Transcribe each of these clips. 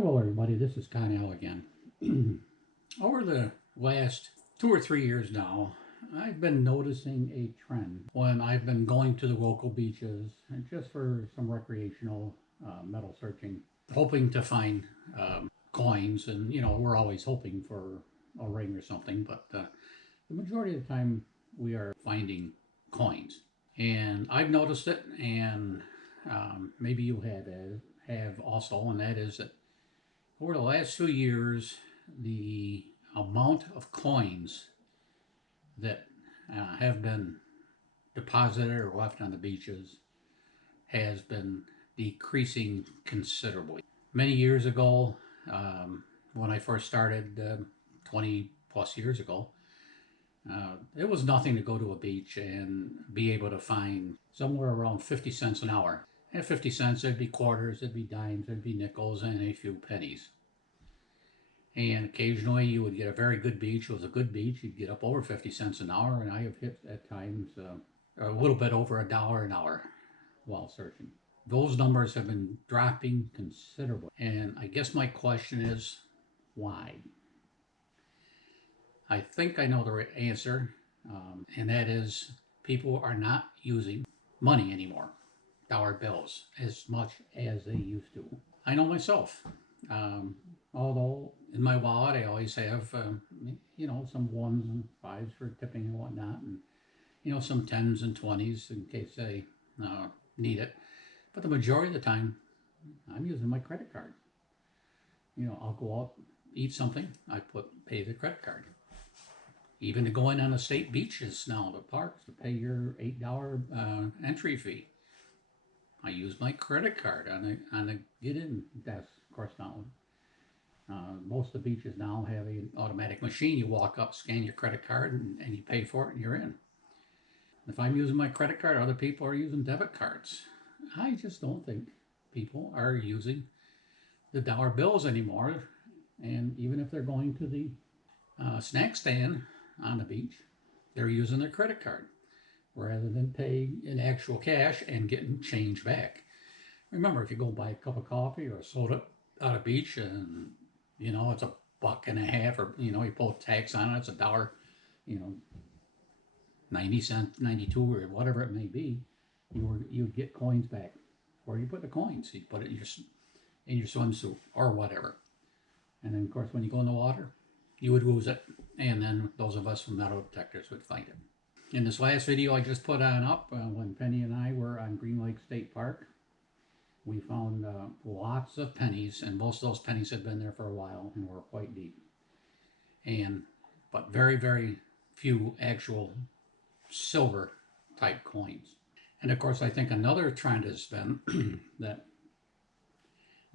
Hello everybody, this is Connell again. Over the last 2 or 3 years now, I've been noticing a trend when I've been going to the local beaches and just for some recreational metal searching, hoping to find coins. And we're always hoping for a ring or something, but the majority of the time we are finding coins. And I've noticed it, and maybe you have also, and that is that over the last few years, the amount of coins that have been deposited or left on the beaches has been decreasing considerably. Many years ago, when I first started, 20 plus years ago, it was nothing to go to a beach and be able to find somewhere around 50 cents an hour. At 50 cents, there'd be quarters, there'd be dimes, there'd be nickels, and a few pennies. And occasionally you would get a very good beach. It was a good beach. You'd get up over 50 cents an hour, and I have hit at times a little bit over $1 an hour while searching. Those numbers have been dropping considerably. And I guess my question is, why? I think I know the right answer, and that is people are not using money anymore, dollar bills, as much as they used to. I know myself. Although in my wallet I always have, some ones and fives for tipping and whatnot, and some tens and 20s in case I need it. But the majority of the time, I'm using my credit card. I'll go out, eat something, pay the credit card. Even to go in on the state beaches now, the parks, to pay your $8 entry fee, I use my credit card on the get-in desk. Of course, now most of the beaches now have an automatic machine. You walk up, scan your credit card, and you pay for it, and you're in. If I'm using my credit card, other people are using debit cards. I just don't think people are using the dollar bills anymore. And even if they're going to the snack stand on the beach, they're using their credit card rather than paying in actual cash and getting change back. Remember, if you go buy a cup of coffee or a soda at a beach and it's $1.50, or you pull tax on it, it's $1, 90 cents, 92, or whatever it may be, you'd get coins back. Where you put the coins? You put it in your swimsuit or whatever. And then of course when you go in the water, you would lose it, and then those of us from metal detectors would find it. In this last video I just put up, when Penny and I were on Green Lake State Park, we found lots of pennies, and most of those pennies had been there for a while and were quite deep. But very, very few actual silver type coins. And of course I think another trend has been that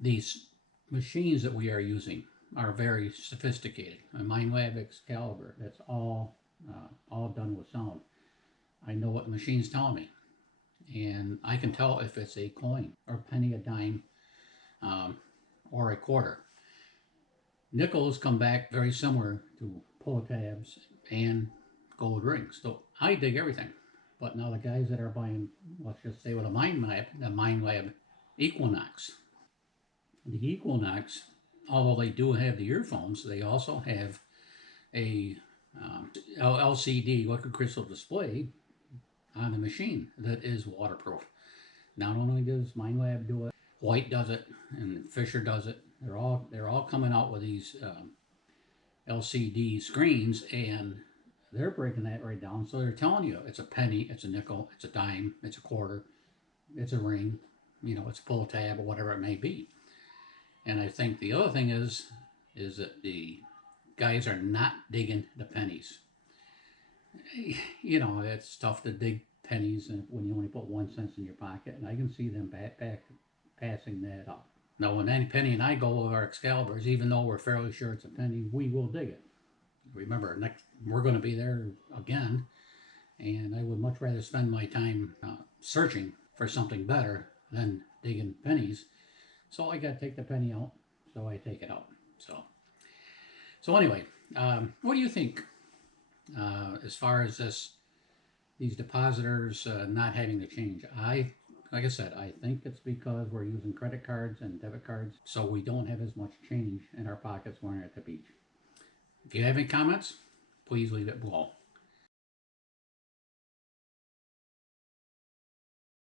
these machines that we are using are very sophisticated. A Minelab Excalibur, that's all done with sound. I know what the machine's telling me, and I can tell if it's a coin or a penny, a dime, or a quarter. Nickels come back very similar to pull tabs and gold rings. So I dig everything. But now the guys that are buying, let's just say with the Minelab Equinox. The Equinox, although they do have the earphones, they also have a LCD, liquid crystal display, on the machine that is waterproof. Not only does Minelab do it, White does it, and Fisher does it. They're all coming out with these LCD screens, and they're breaking that right down. So they're telling you it's a penny, it's a nickel, it's a dime, it's a quarter, it's a ring, it's a pull tab or whatever it may be. And I think the other thing is that the guys are not digging the pennies. It's tough to dig pennies when you only put 1 cent in your pocket, and I can see them passing that up. Now, when Penny and I go with our Excaliburs, even though we're fairly sure it's a penny, we will dig it. Remember, we're going to be there again, and I would much rather spend my time searching for something better than digging pennies. So I got to take the penny out, so I take it out. So anyway, what do you think as far as these depositors not having to change? I Like I said, I think it's because we're using credit cards and debit cards, so we don't have as much change in our pockets when we're at the beach. If you have any comments, please leave it below.